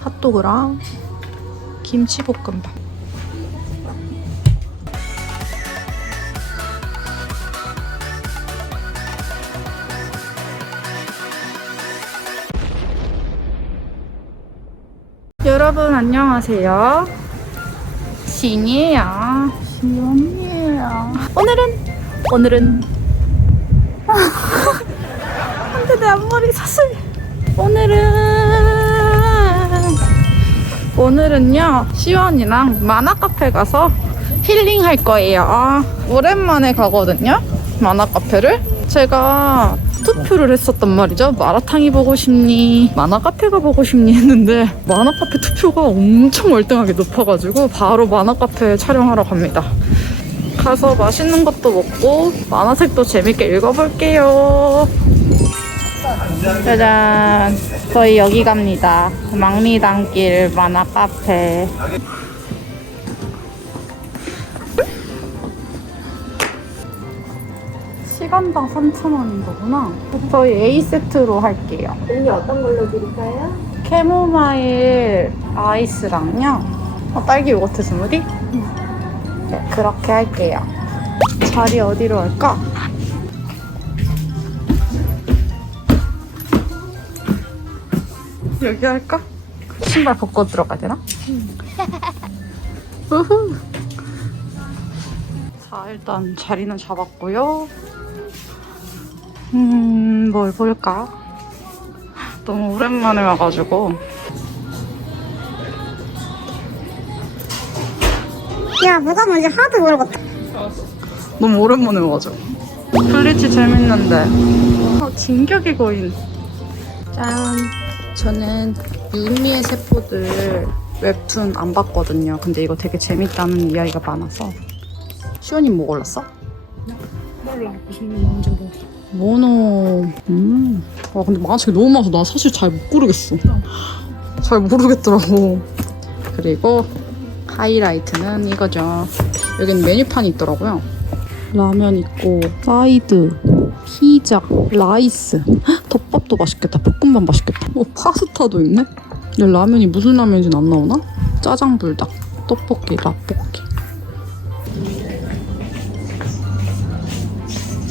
핫도그랑 김치볶음밥. 여러분 안녕하세요. 신이에요. 신이에요. 오늘은 근데 내 앞머리 사실 오늘은요 시원이랑 만화 카페 가서 힐링 할 거예요. 오랜만에 가거든요, 만화 카페를. 제가 투표를 했었단 말이죠. 마라탕이 보고 싶니, 만화 카페가 보고 싶니 했는데 만화 카페 투표가 엄청 월등하게 높아가지고 바로 만화 카페 촬영하러 갑니다. 가서 맛있는 것도 먹고 만화책도 재밌게 읽어볼게요. 짜잔, 저희 여기 갑니다. 망리단길 만화 카페. 시간당 3,000원인 거구나. 저희 A세트로 할게요. 메뉴 어떤 걸로 드릴까요? 캐모마일 아이스랑요, 딸기 요거트 스무디? 네, 그렇게 할게요. 자리 어디로 할까? 여기 할까? 신발 벗고 들어가야 되나? 우후. 자, 일단 자리는 잡았고요. 뭘 볼까? 너무 오랜만에 와가지고. 야, 뭐가 뭔지 하나도 모르겠다. 너무 오랜만에 와가지고. 블리치 재밌는데. 진격의 거인. 짠. 저는 윤미의 세포들 웹툰 안 봤거든요. 근데 이거 되게 재밌다는 이야기가 많아서. 시원이 뭐 골랐어? 몰라, 무슨 먼저 뭐. 모노. 와, 근데 만화책이 너무 많아서 나 사실 잘 못 고르겠어. 잘 모르겠더라고. 그리고 하이라이트는 이거죠. 여기는 메뉴판이 있더라고요. 라면 있고, 사이드, 피자, 라이스. 헉, 덮밥도 맛있겠다. 볶음밥 맛있겠다. 파스타도 있네? 근데 라면이 무슨 라면인지는 안 나오나? 짜장불닭, 떡볶이, 라볶이.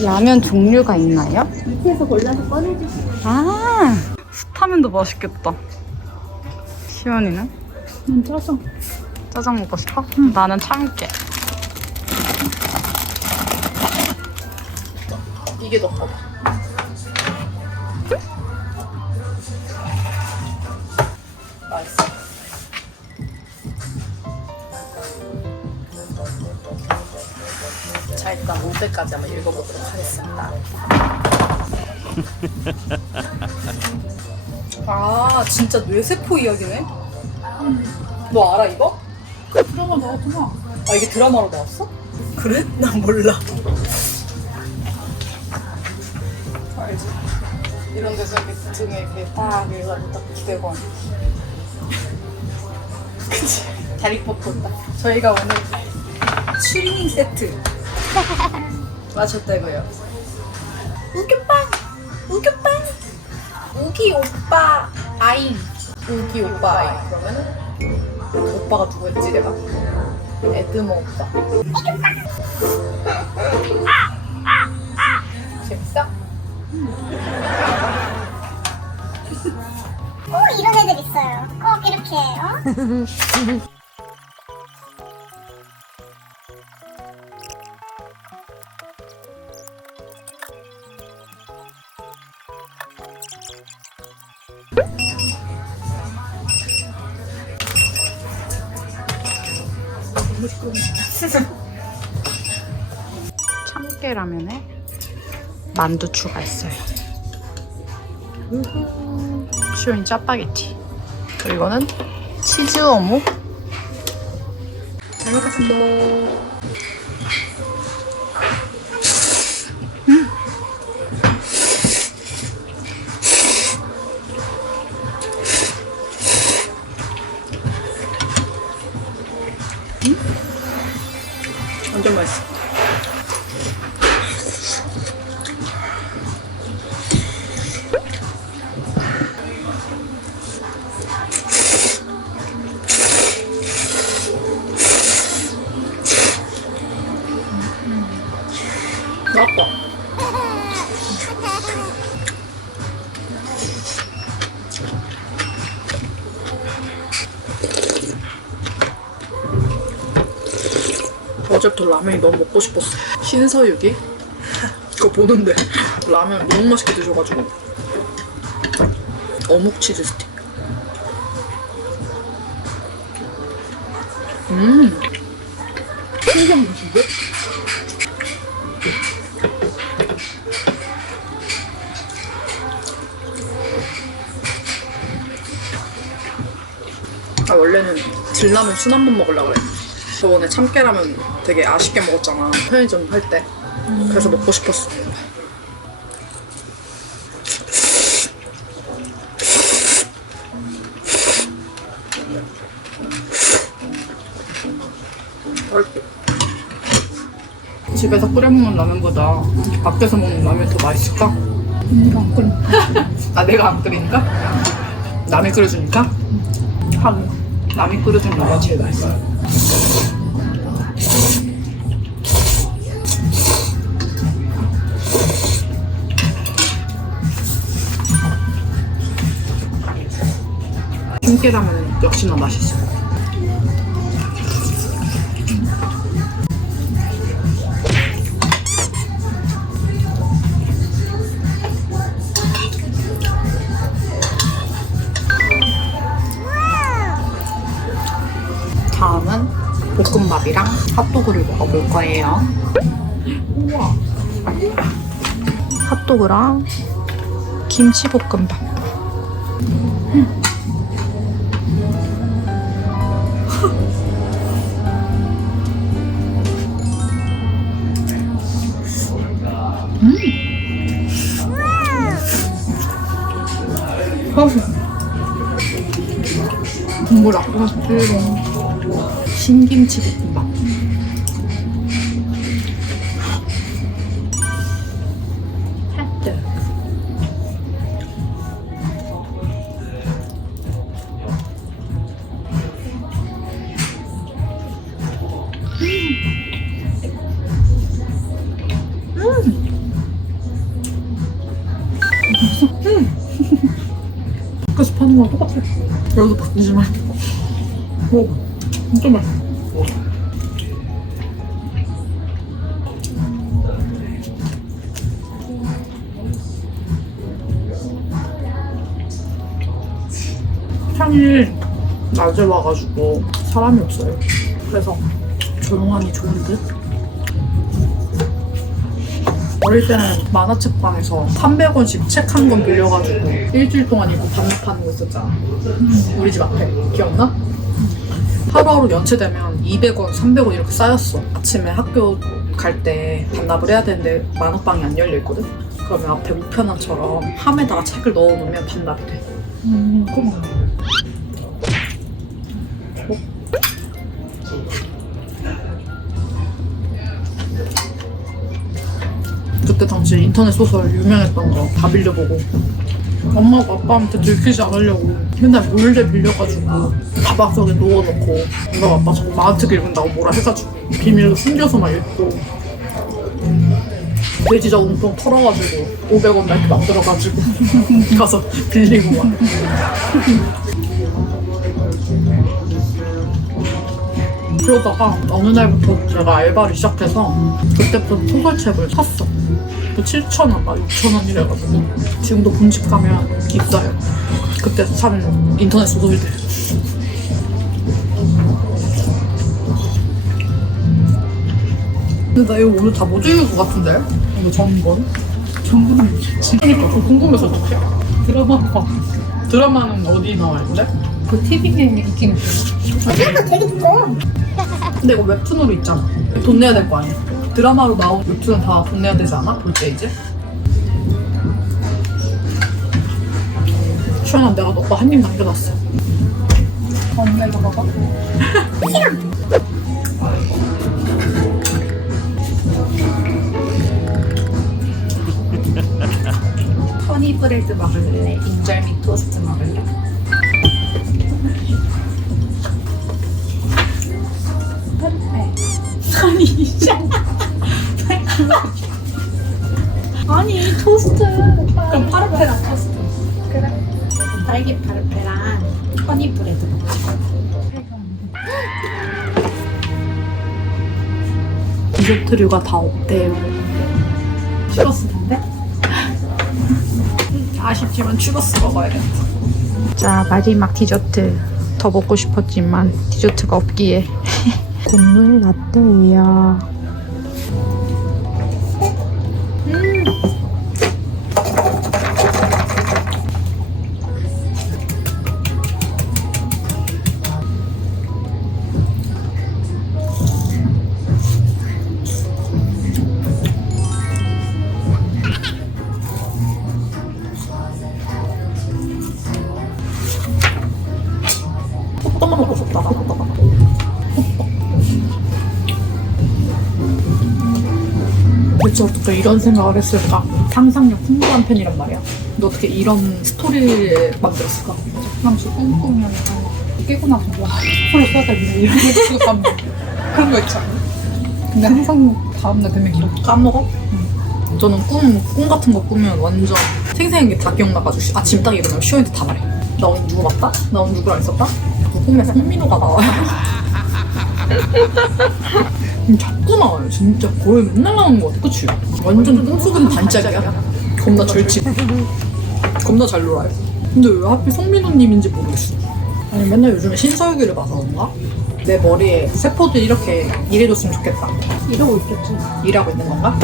라면 종류가 있나요? 밑에서 골라서 꺼내주시면. 아, 스타면도 맛있겠다. 시원이는? 짜장. 짜장 먹고 싶어? 나는 참깨. 이게 너 거다. 맛있어. 자, 일단 500까지 한번 읽어보도록 하겠습니다. 아, 진짜 뇌세포 이야기네? 너 알아, 이거? 드라마 나왔구나. 아, 이게 드라마로 나왔어? 그래? 난 몰라. 알지? 이런 데서 이렇게 등에 이렇게 딱 해가지고 딱 기대고. 그치? 다리 뻗고 딱. 저희가 오늘 추리닝 세트 마셨다고요. 우규빵! 우규빵! 우기 오빠 아잉. 우기 오빠 아잉. 그러면은 오빠가 누구였지 내가? 에드모 오빠. 재밌어? 이런 애들 있어요. 꼭 이렇게, 참깨라면에 만두 추가했어요. 시원이 짜파게티. 그리고 이거는 치즈 어묵. 잘 먹겠습니다. 완전 맛있어. 어제부터 라면이 너무 먹고 싶었어. 신서유기? 그거 보는데 라면 너무 맛있게 드셔가지고. 어묵 치즈 스틱. 신기한 맛인데? 아, 원래는 진라면 순 한 번 먹으려고 그래. 저번에 참깨라면 되게 아쉽게 먹었잖아, 편의점 할 때. 그래서 먹고 싶었어. 집에서 끓여 먹는 라면보다 밖에서 먹는 라면이 더 맛있을까? 언니가 안 끓여. 아, 내가 안 끓이니까? 남이 끓여주니까? 하고. 남이 끓여준 라면 제일 맛있어. 참깨라면은 역시나 맛있어. 다음은 볶음밥이랑 핫도그를 먹어볼 거예요. 우와. 핫도그랑 김치볶음밥. 국물 아까웠지. 신김치 볶음밥. 핫도그. 밖에서 파는 거랑 똑같아. 여기도 바뀌지만 먹어봐. 진짜 맛있어. 향이 낮에 와가지고 사람이 없어요. 그래서 조용하니 좋은 듯? 어릴 때는 만화책방에서 300원씩 책 한 권 빌려가지고 일주일 동안 읽고 반납하는 거 있었잖아. 우리 집 앞에. 기억나? 하루하루 연체되면 200원, 300원 이렇게 쌓였어. 아침에 학교 갈 때 반납을 해야 되는데 만화방이 안 열려있거든? 그러면 앞에 우편함처럼 함에다가 책을 넣어놓으면 반납이 돼. 그럼 그때 당시에 인터넷 소설 유명했던 거 다 빌려보고 엄마가 아빠한테 들키지 않으려고 맨날 몰래 빌려가지고 가방 속에 넣어놓고 엄마가 아빠 자꾸 만화책 읽는다고 뭐라 해가지고 비밀로 숨겨서만 읽고 돼지 저금통 털어가지고 500원 날게 만들어가지고 가서 빌리고 막. 그러다가 어느 날부터 제가 알바를 시작해서 그때부터 소설책을 샀어. 7,000원, 6,000원 이래가지고 지금도 본집 가면 있어요. 그때 산 인터넷 소설들. 근데 나 이거 오늘 다 못 읽을 것 같은데? 이거 전번? 전부는 뭐지? 그러니까 저 궁금해서 어떡해? 드라마는 어디 나와 있는데? 그 TV에 있긴 있어. 생각보다 되게 두꺼워. 근데 이거 웹툰으로 있잖아. 돈 내야 될 거 아니야? 드라마로 나온 웹툰은 다 돈 내야 되지 않아? 볼 때 이제? 시원한 내가 너거 한 입 남겨놨어. 엄마 이거 먹어? 허니브레드 먹을래? 인절미 토스트 먹을래? 아니 진짜. 아니 토스트. 그럼 파르페랑 토스트. 그래. 딸기 파르페랑 허니브레드 먹자. 디저트류가 다 없대요. 추러스 텐데? 아쉽지만 추러스 먹어야겠다. 자, 마지막 디저트. 더 먹고 싶었지만 디저트가 없기에 국물 라떼예요. 호떡 먹고 싶다. 대체 어떻게 이런 생각을 했을까? 상상력 풍부한 편이란 말이야. 너 어떻게 이런 스토리를 만들었을까? 잠시 꿈꾸면 깨고 나서 와 헐 쏟아졌네 이런 거 까먹 그런 거 있잖아. 근데 항상 다음날 되면 기억 까먹어? 저는 꿈 같은 거 꾸면 완전 생생하게 다 기억나가지고 아침 딱 일어나면 시원한테 다 말해. 나 오늘 누구 봤다? 나 오늘 누구랑 있었다? 그 꿈에 성민호가 나와요. 자꾸 나와요. 진짜 거의 맨날 나오는 거 같아. 그치? 완전 꿈속은 반짝이야. 겁나 절친. 겁나 잘 놀아요. 근데 왜 하필 성민호님인지 모르겠어. 아니 맨날 요즘에 신서유기를 봐서 그런가? 내 머리에 세포들이 이렇게 일해줬으면 좋겠다. 이러고 있겠지. 일하고 있는 건가?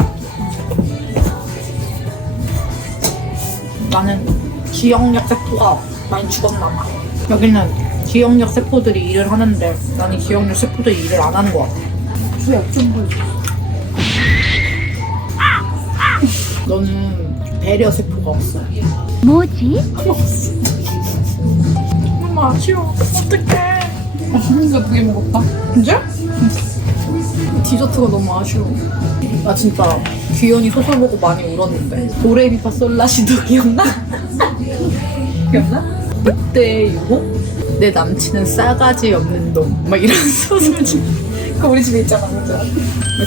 나는 기억력 세포가 많이 죽었나 봐. 여기는 기억력 세포들이 일을 하는데 나는 기억력 세포들이 일을 안 하는 거 같아. 주약 좀 보여줘. 너는 배려 세포가 없어. 뭐지? 너무 아쉬워. 어떡해. 혼자 2개 먹었다. 진짜? 디저트가 너무 아쉬워. 나 진짜 귀연이 소설 보고 많이 울었는데 도레미파 솔라시도 기억나? 기억나? 늑대의 유혹? 내 남친은 싸가지 없는 놈. 막 이런 소설 그거 우리 집에 있잖아, 맞아.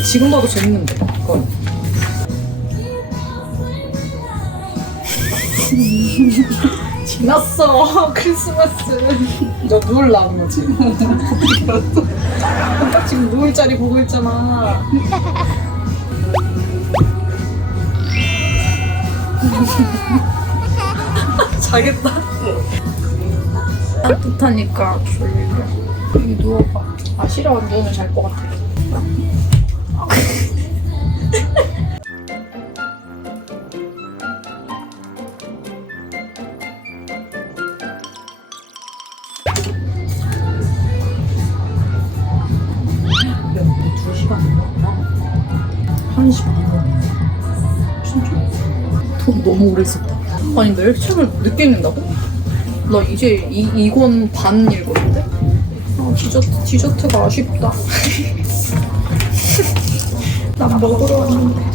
지금 봐도 재밌는데 그거. 지났어 크리스마스. 너 누울 나온 거지? 딱 지금 누울 자리 보고 있잖아. 자겠다. 따뜻하니까 졸려. 여기 누워봐. 아 싫어. 누우면 잘 것 같아. 야, 우리 2시간 넘었나? 1시 반. 진짜? 돈 너무 오래 썼다. 아니 내일 책을 늦게 읽는다고? 나 이제 2권 반 읽었는데? 아 디저트가 아쉽다. 난 먹으러 왔는데.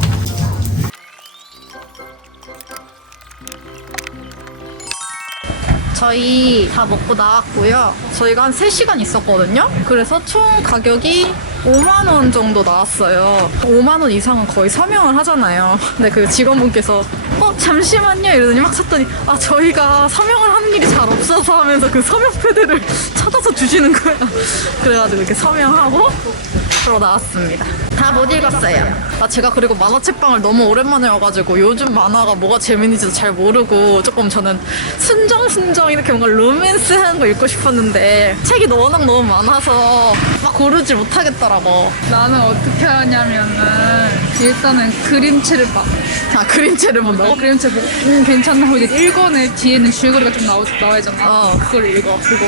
저희 다 먹고 나왔고요. 저희가 한 3시간 있었거든요. 그래서 총 가격이 5만 원 정도 나왔어요. 5만 원 이상은 거의 서명을 하잖아요. 근데 그 직원분께서 잠시만요 이러더니 막 샀더니 저희가 서명을 하는 일이 잘 없어서 하면서 그 서명 패드를 찾아서 주시는 거야. 그래가지고 이렇게 서명하고 그러고 나왔습니다. 다 못 읽었어요. 제가 그리고 만화책방을 너무 오랜만에 와가지고 요즘 만화가 뭐가 재밌는지도 잘 모르고 조금 저는 순정 이렇게 뭔가 로맨스한 거 읽고 싶었는데 책이 워낙 너무 많아서 막 고르지 못하겠더라고. 나는 어떻게 하냐면은 일단은 그림체를 봐. 그림체를 본다고? 그림체 보고 괜찮나 이게 1권에 뒤에는 줄거리가 좀 나와있잖아. 그걸 읽어. 그리고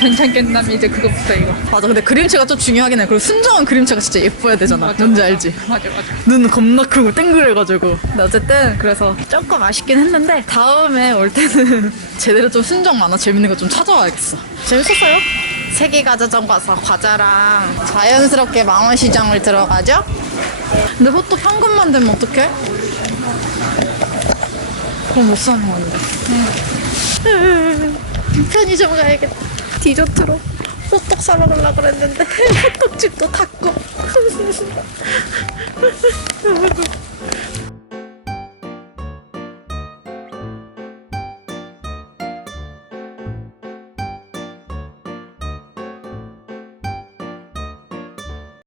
괜찮겠나 하면 이제 그거부터 읽어. 맞아. 근데 그림체가 좀 중요하긴 해. 그리고 순정한 그림체가 진짜 예뻐야 되잖아. 뭔지 알지? 맞아. 눈 겁나 크고 땡그래가지고. 근데 어쨌든 그래서 조금 아쉽긴 했는데 다음에 올 때는 제대로 좀 순정 만화 재밌는 거 좀 찾아와야겠어. 재밌었어요? 세계과자점 가서 과자랑 자연스럽게 망원시장을 들어가죠? 근데 호떡 현금만 되면 어떡해? 그럼 못 사는 건데. 편의점 가야겠다. 디저트로 호떡 사 먹으려고 그랬는데 호떡집도 닫고.